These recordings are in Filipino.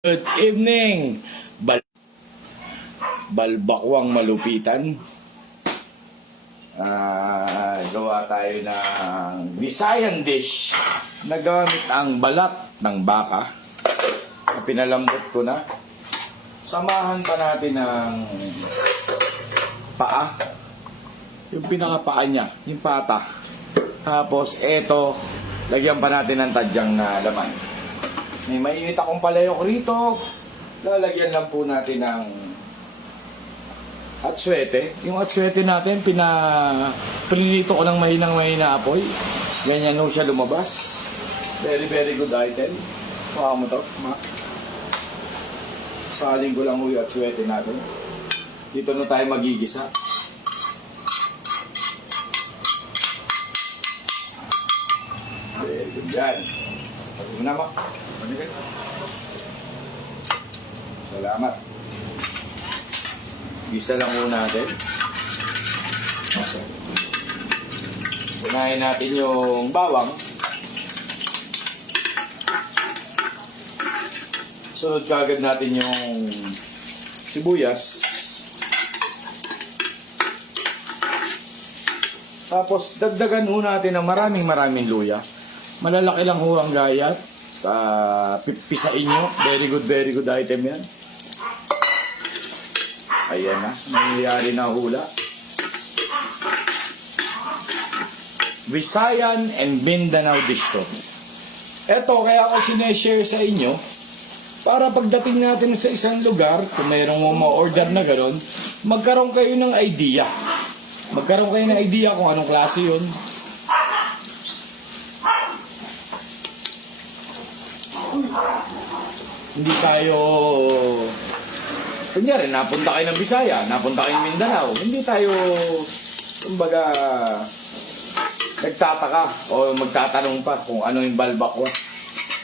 Good evening, balbakwang malupitan. Gawa tayo ng Visayan dish na gamit ang balat ng baka. Pinalambot ko na. Samahan pa natin ng paa. Yung pinakapaa niya, yung pata. Tapos eto, lagyan pa natin ng tadyang na laman. May mainit akong palayok rito. Lalagyan lang po natin ng atsuete. Yung atsuete natin, pinilito ko ng mahina apoy. Ganyan no siya lumabas. Very, very good item. Mukha mo to, ma. Saling ko lang yung atsuete natin. Dito na tayo magigisa. Very good yan. Pagod mo na, ma. Salamat. Gisa lang muna natin. Unahin natin yung bawang. Sunod kagad natin yung sibuyas. Tapos dagdagan ho natin ng maraming luya. Malalaki lang ho ang gayat. Pisain nyo. Very good item yan. Ayan na. Nangyayari na hula. Visayan and Mindanao dish to. Eto, kaya ako sineshare sa inyo para pagdating natin sa isang lugar, kung mayroong ma-order na gano'n, magkaroon kayo ng idea. Magkaroon kayo ng idea kung anong klase yun. Hindi tayo, kunyari, napunta kayo ng Bisaya, napunta kayo ng Mindanao, hindi tayo, kumbaga, nagtataka o magtatanong pa kung ano yung balbakwa.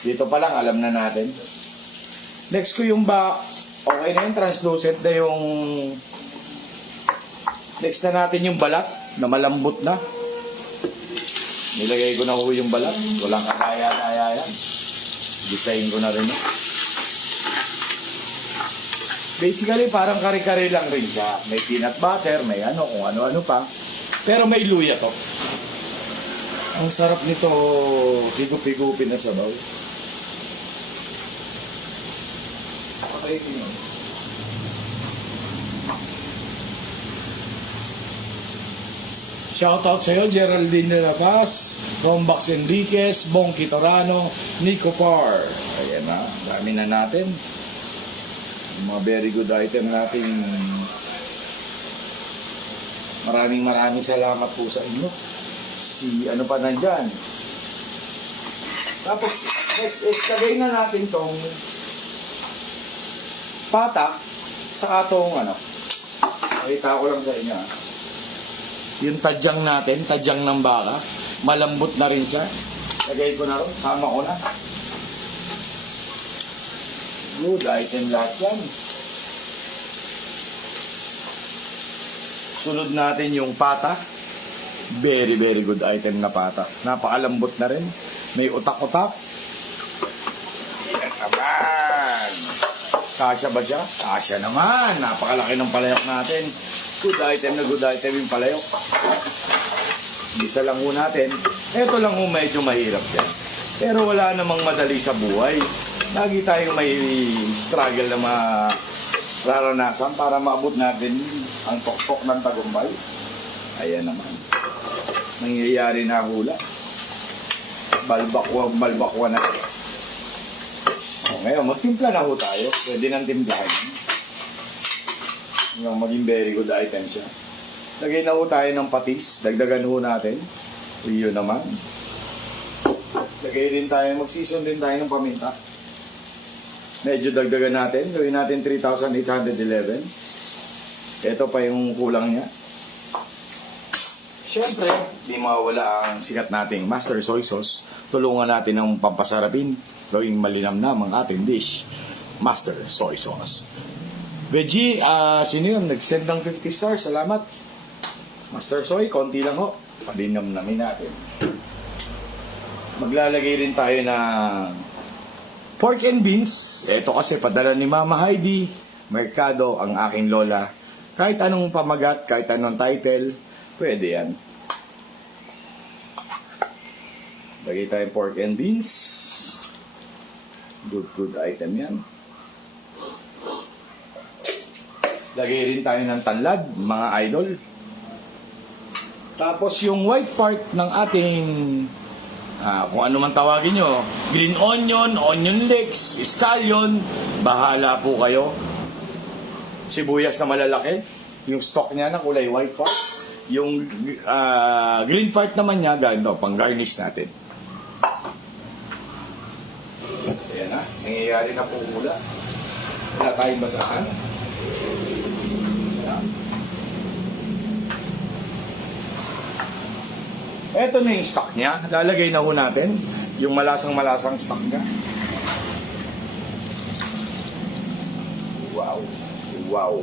Dito pa lang, alam na natin. Next ko yung okay na yung translucent na yung, next na natin yung balat na malambot na. Nilagay ko na ho yung balat, walang kakaya-kaya yan. Design ko na rin yun. Basically, parang kare-kare lang rin siya. May peanut butter, may ano, kung ano-ano pa. Pero may luya to. Ang sarap nito, higup-higupin na sabaw. Okay, yun. Shoutout sa'yo, Geraldine de la Paz, Rombax Enriquez, Bong Kitorano, Nico Par. Ayan na, dami na natin. Mga very good item natin. Maraming salamat po sa inyo. Si ano pa nandyan. Tapos, lagay na natin tong pata sa atong ano. Pakita ko lang sa inyo. Yung tadyang natin, tadyang ng baka. Malambot na rin siya. Lagay ko na rin, sama ko na. Good item lahat yan. Sunod natin yung pata. Very good item na pata. Napakalambot na rin. May utak-utak. Yan naman. Kasya ba siya? Kasya naman. Napakalaki ng palayok natin. Good item yung palayok. Isa lang ho natin. Ito lang ho medyo mahirap yan. Pero wala namang madali sa buhay. Lagi tayo may struggle na mararanasan para maabot natin ang toktok ng tagumpay. Ayan naman. Nangyayari na hula. Balbakwa na. O, ngayon, magtimpla na ho tayo. Pwede nang timplahan. Yung maging very good item siya. Lagay na ho tayo ng patis. Dagdagan ho natin. Yun naman. Lagay din tayo, mag-season din tayo ng paminta. Medyo dagdagan natin. Gawin natin 3,811. Ito pa yung kulang niya. Siyempre, di mawawala ang sikat nating Master Soy Sauce. Tulungan natin ang pampasarapin. Gawing malinamnam ang ating dish. Master Soy Sauce. Veggie, sino yun? Nag-send ng 50 stars. Salamat. Master Soy, konti lang ho. Palinamnamin natin. Maglalagay rin tayo ng Pork and beans, ito kasi padala ni Mama Heidi, Mercado, ang aking lola. Kahit anong pamagat, kahit anong title, pwede yan. Lagay tayong pork and beans. Good item yan. Lagay rin tayo ng tanlad, mga idol. Tapos yung white part ng ating, kung ano man tawagin nyo, green onion, onion leeks, scallion, bahala po kayo. Sibuyas na malalaki, yung stalk niya na kulay white part. Yung green part naman niya, ganito, pang garnish natin. Ayan na, nangyayari na po mula. Wala tayong basahan. Ito na yung stock niya. Lalagay na ho natin yung malasang stock niya. Wow.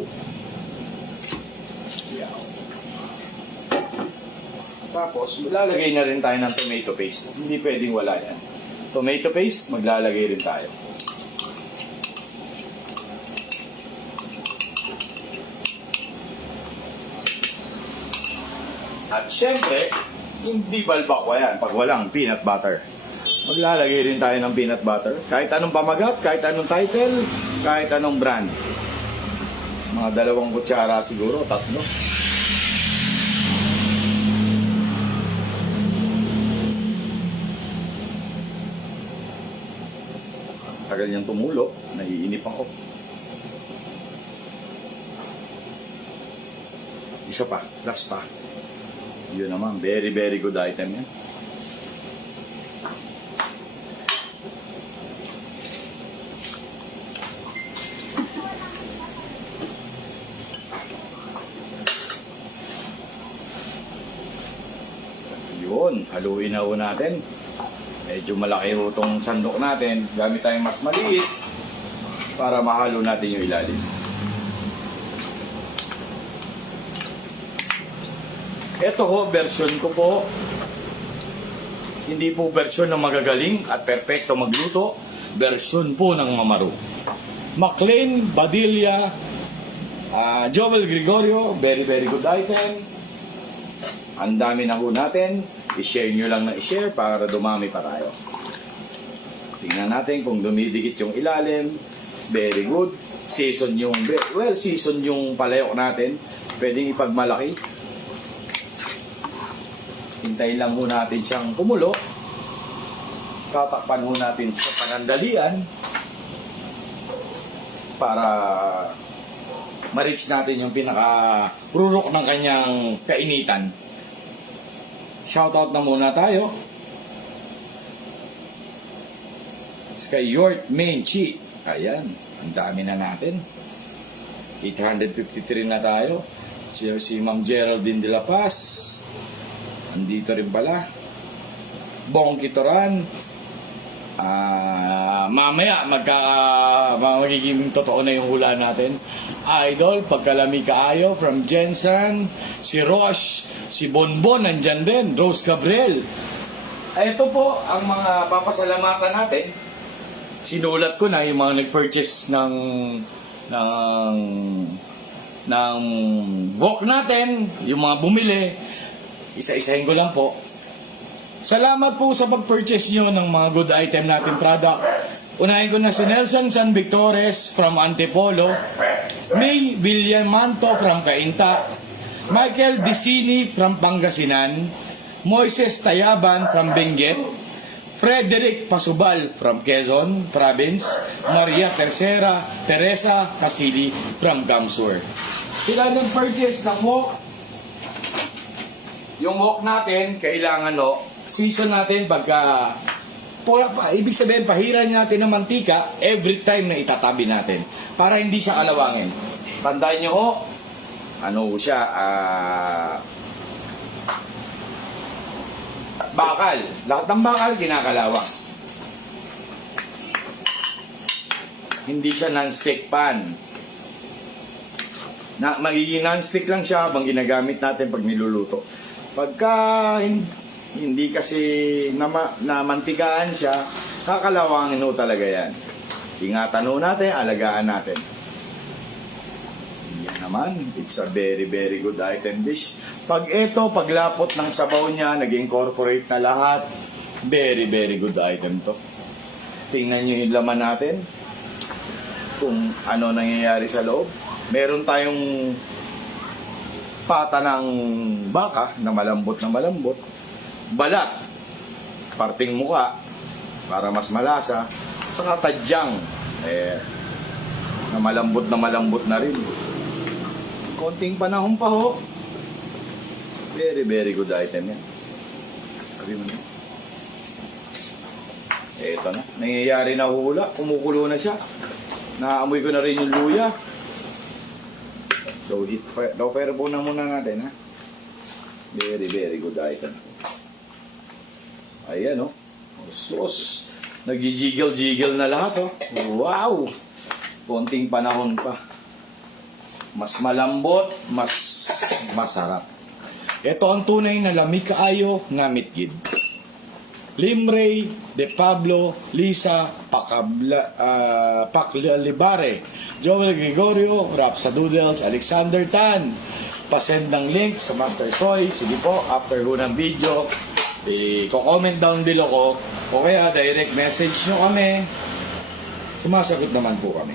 Tapos, lalagay na rin tayo ng tomato paste. Hindi pwedeng wala yan. Tomato paste, maglalagay rin tayo. At syempre, hindi balbakwa yan pag walang peanut butter. Maglalagay rin tayo ng peanut butter. Kahit anong pamagat, kahit anong title, kahit anong brand. Mga 2 kutsara siguro, 3. Tagal niyang tumulo, naiinip ako. Isa pa, last pa. Yun naman, very good item yan. Yun, haluin na ho natin. Medyo malaki ho itong sandok natin. Gamit tayong mas maliit para mahalo natin yung ilalim. Ito ho, version ko po. Hindi po version ng magagaling at perfecto magluto. Version po ng mamaro. McLean, Badilla, Joel Gregorio, very good item. Ang dami na ho natin. I-share nyo lang na i-share para dumami pa tayo. Tingnan natin kung dumidikit yung ilalim. Very good. Season yung palayok natin. Pwedeng ipagmalaki. Hintayin lang ho natin siyang kumulo. Tatakpan ho natin sa panandalian para ma-reach natin yung pinaka-rurok ng kanyang kainitan. Shoutout na muna tayo kay Yort Main Chi. Ayan, ang dami na natin. 853 na tayo. Si Ma'am Geraldine de la Paz. Andito rin pala. Bongki Toran. Mamaya magiging totoo na yung hula natin. Idol, pagkalami kaayo from Jensen, si Rosh, si Bonbon nandyan din, Rose Gabriel. Ito po ang mga papasalamatan natin. Sinulat ko na yung mga nag-purchase ng wok natin, yung mga bumili. Isa-isahin ko lang po. Salamat po sa pag-purchase nyo ng mga good item natin product. Unahin ko na si Nelson San Victores from Antipolo, May Villamanto from Cainta, Michael Dicini from Pangasinan, Moises Tayaban from Benguet, Frederick Pasubal from Quezon Province, Maria Teresa Casili from Gamsur. Sila nag-purchase ng wok. Yung wok natin, kailangan season natin pagka ibig sabihin, pahiran natin ng mantika every time na itatabi natin para hindi siya kalawangin. Tandaan nyo bakal. Lahat ng bakal, kinakalawang. Hindi siya non-stick pan. Magiging non-stick lang siya habang ginagamit natin pag niluluto. Pagka hindi kasi namantikaan siya, kakalawangin ho talaga yan. Ingatan ho natin, alagaan natin. Yan naman, it's a very good item dish. Pag ito, paglapot ng sabaw niya, nag-incorporate na lahat, very good item to. Tingnan nyo yung laman natin, kung ano nangyayari sa loob. Meron tayong pata ng baka na malambot, balat, parting muka para mas malasa, saka tadyang na malambot na rin. Konting panahon pa ho, very good item yan. Sabi mo na, eto na, nangyayari na hula, kumukulo na siya, naamoy ko na rin yung luya. So, low fire po na muna natin, ha? Very good item. Ayan, oh. Sus. Nag-jiggle na lahat, oh. Wow! Konting panahon pa. Mas malambot, mas masarap. Ito ang tunay na lamig kaayo nga mitgid. Limray, De Pablo, Lisa, Paclalibare, Joel Gregorio, Rapsa Doodles, Alexander Tan. Pasend ng link sa Master Soy. Sige po, after ho ng video, i-comment down below ko o kaya direct message nyo kami. Sumasagot naman po kami.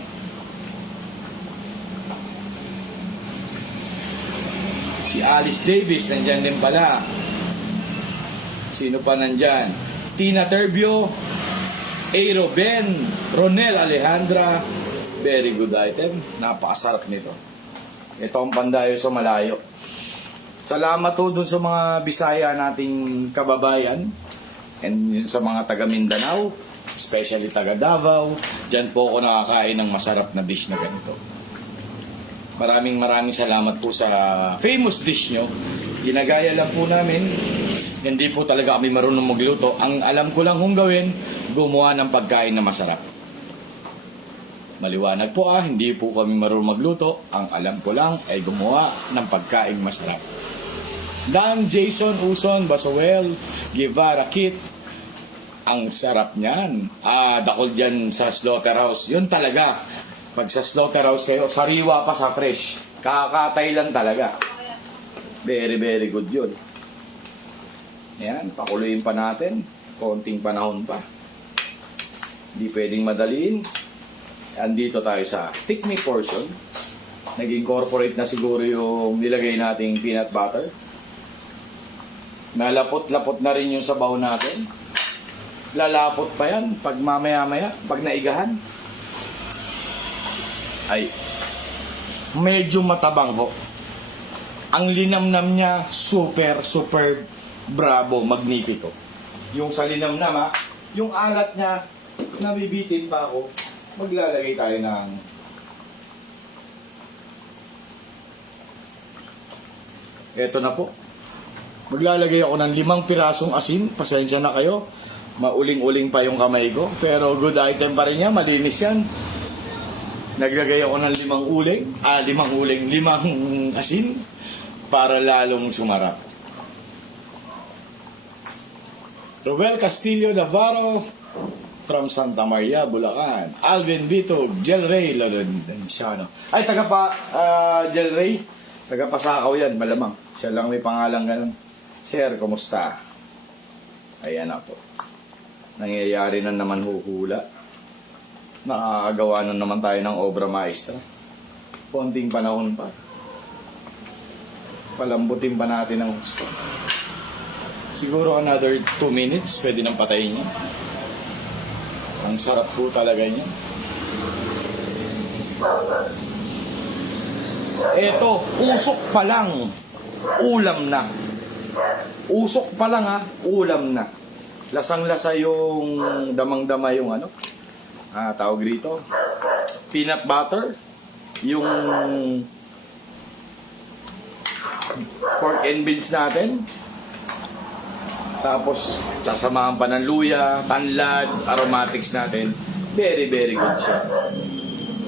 Si Alice Davis, nandyan din pala. Sino pa nandyan? Tina Terbio, Aero Ben, Ronel Alejandra. Very good item. Napakasarap nito. Ito ang pandayo sa malayo. Salamat po dun sa mga Bisaya nating kababayan and sa mga taga Mindanao, especially taga Davao. Diyan po ako nakakain ng masarap na dish na ganito. Maraming salamat po sa famous dish nyo. Ginagaya lang po namin. Hindi po talaga kami marunong magluto. Ang alam ko lang kung gawin, gumawa ng pagkain na masarap. Maliwanag po hindi po kami marunong magluto. Ang alam ko lang ay gumawa ng pagkain masarap. Dan, Jason, Uson, Basowel, Guevara, Kit. Ang sarap niyan. Dakol dyan sa slaughterhouse. Yun talaga. Pag sa slaughterhouse kayo, sariwa pa sa fresh. Kakatay lang talaga. Very good yun. Yan, pakuluin pa natin. Konting panahon pa. Hindi pwedeng madaliin. Andito tayo sa tikmi portion. Nag-incorporate na siguro yung nilagay nating peanut butter. Nalapot-lapot na rin yung sabaw natin. Lalapot pa yan pag mamaya-maya, pag naigahan. Ay, medyo matabang ho. Ang linamnam niya, super bravo, magnifico. Yung sa linamnam yung alat niya, nabibitin pa ako. Maglalagay tayo ng eto na po. Maglalagay ako ng 5 pirasong asin. Pasensya na kayo. Mauling-uling pa yung kamay ko. Pero good item pa rin yan. Malinis yan. Naglagay ako ng 5 asin para lalong sumarap. Robel Castillo Navarro from Santa Maria, Bulacan. Alvin Vitog, Jel Ray Lorenziano. Ay, Jel Ray. Taga Pasakaw yan, malamang. Siya lang may pangalan ganun. Sir, kumusta? Ayan na po. Nangyayari na naman huhula. Nakakagawa na naman tayo ng obra maestra. Konting panahon pa. Palambutin pa natin ang gusto. Siguro another 2 minutes, pwede nang patayin niya. Ang sarap po talaga niya. Eto, usok pa lang, ulam na. Usok pa lang ulam na. Lasang-lasa yung damang-dama yung tawag rito, peanut butter, yung pork and beans natin. Tapos, sasamahan pa ng luya, tanlad, aromatics natin. Very good siya.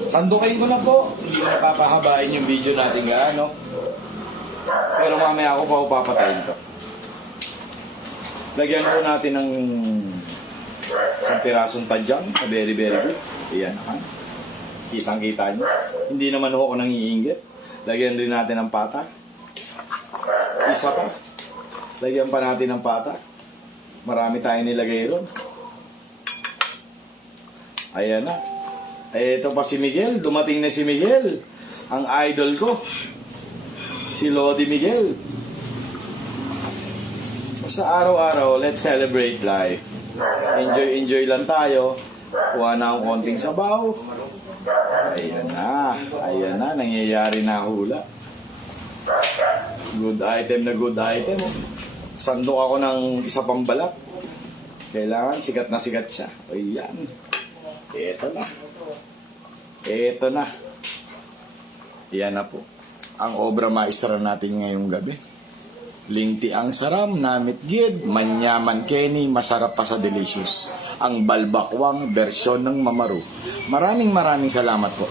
Sandukain ko na po. Hindi ko napapahabain yung video natin gaano. Pero mamaya ako pa papatayin to. Lagyan ko natin ng isang pirasong tadyang. Very good. Ayan, ha? Kitang-kita nyo. Hindi naman ako nangiinggit. Lagyan rin natin ng pata. Isa pa. Lagyan pa natin ng pata. Marami tayong nilagay ron. Ayan na. Ito pa si Miguel. Dumating na si Miguel. Ang idol ko. Si Lodi Miguel. Sa araw-araw, let's celebrate life. Enjoy lang tayo. Kuha na akong konting sabaw. Ayan na, nangyayari na hula. Good item na good item. Sandok ako ng isa pang balat. Kailangan sikat na sikat siya. Ayan. Ito na. Yan na po. Ang obra maestra natin ngayong gabi. Linti ang saram, namit gid, manyaman Kenny, masarap pa sa delicious. Ang balbakwang bersyon ng Mamaru. Maraming salamat po.